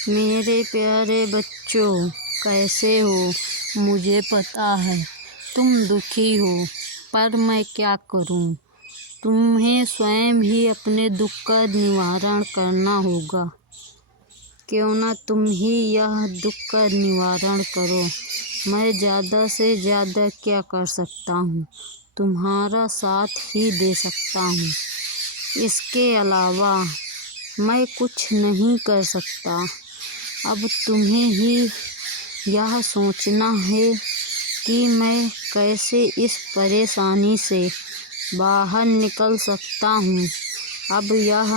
मेरे प्यारे बच्चों, कैसे हो? मुझे पता है तुम दुखी हो, पर मैं क्या करूं? तुम्हें स्वयं ही अपने दुख का निवारण करना होगा। क्यों ना तुम ही यह दुख का निवारण करो। मैं ज़्यादा से ज़्यादा क्या कर सकता हूँ? तुम्हारा साथ ही दे सकता हूँ। इसके अलावा मैं कुछ नहीं कर सकता। अब तुम्हें ही यह सोचना है कि मैं कैसे इस परेशानी से बाहर निकल सकता हूँ। अब यह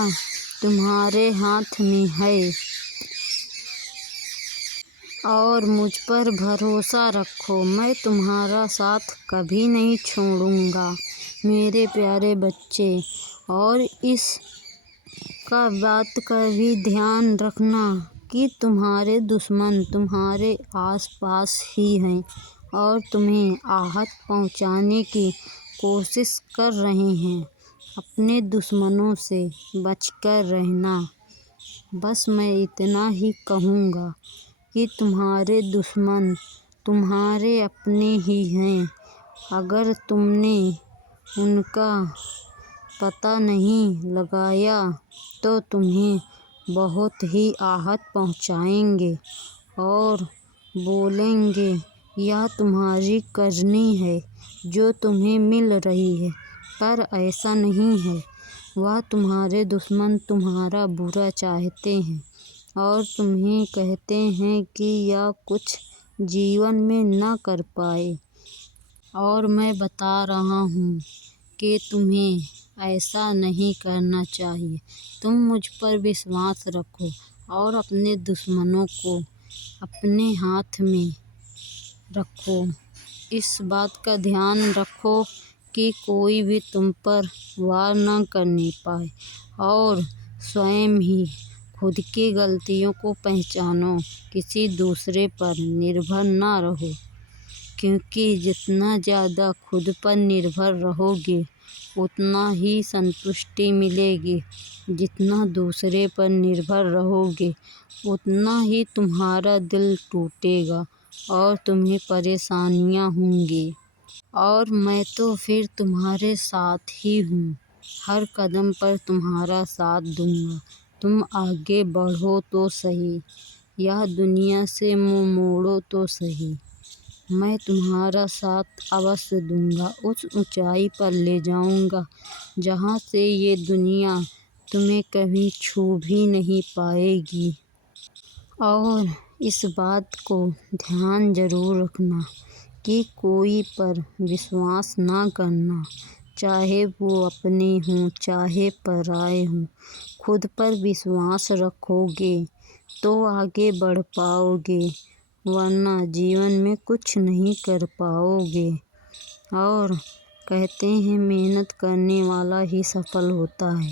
तुम्हारे हाथ में है और मुझ पर भरोसा रखो। मैं तुम्हारा साथ कभी नहीं छोड़ूंगा मेरे प्यारे बच्चे। और इस का बात का भी ध्यान रखना कि तुम्हारे दुश्मन तुम्हारे आसपास ही हैं और तुम्हें आहत पहुंचाने की कोशिश कर रहे हैं। अपने दुश्मनों से बचकर रहना। बस मैं इतना ही कहूँगा कि तुम्हारे दुश्मन तुम्हारे अपने ही हैं। अगर तुमने उनका पता नहीं लगाया तो तुम्हें बहुत ही आहत पहुंचाएंगे और बोलेंगे यह तुम्हारी करनी है जो तुम्हें मिल रही है, पर ऐसा नहीं है। वह तुम्हारे दुश्मन तुम्हारा बुरा चाहते हैं और तुम्हें कहते हैं कि यह कुछ जीवन में न कर पाए। और मैं बता रहा हूँ कि तुम्हें ऐसा नहीं करना चाहिए। तुम मुझ पर विश्वास रखो और अपने दुश्मनों को अपने हाथ में रखो। इस बात का ध्यान रखो कि कोई भी तुम पर वार न करने पाए और स्वयं ही खुद की गलतियों को पहचानो। किसी दूसरे पर निर्भर न रहो, क्योंकि जितना ज़्यादा खुद पर निर्भर रहोगे उतना ही संतुष्टि मिलेगी। जितना दूसरे पर निर्भर रहोगे उतना ही तुम्हारा दिल टूटेगा और तुम्हें परेशानियां होंगी। और मैं तो फिर तुम्हारे साथ ही हूँ। हर कदम पर तुम्हारा साथ दूंगा। तुम आगे बढ़ो तो सही, यह दुनिया से मुँह मोड़ो तो सही। मैं तुम्हारा साथ अवश्य दूंगा। उस ऊंचाई पर ले जाऊंगा जहाँ से ये दुनिया तुम्हें कभी छू भी नहीं पाएगी। और इस बात को ध्यान जरूर रखना कि कोई पर विश्वास ना करना, चाहे वो अपने हों चाहे पराए हों। खुद पर विश्वास रखोगे तो आगे बढ़ पाओगे, वरना जीवन में कुछ नहीं कर पाओगे। और कहते हैं मेहनत करने वाला ही सफल होता है।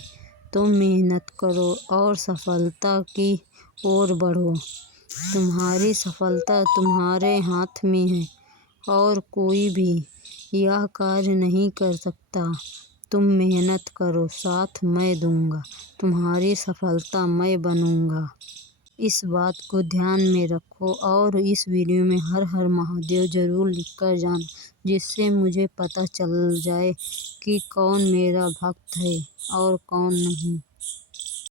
तो मेहनत करो और सफलता की ओर बढ़ो। तुम्हारी सफलता तुम्हारे हाथ में है और कोई भी यह कार्य नहीं कर सकता। तुम मेहनत करो, साथ मैं दूंगा, तुम्हारी सफलता मैं बनूंगा। इस बात को ध्यान में रखो और इस वीडियो में हर हर महादेव ज़रूर लिखकर जाना, जिससे मुझे पता चल जाए कि कौन मेरा भक्त है और कौन नहीं।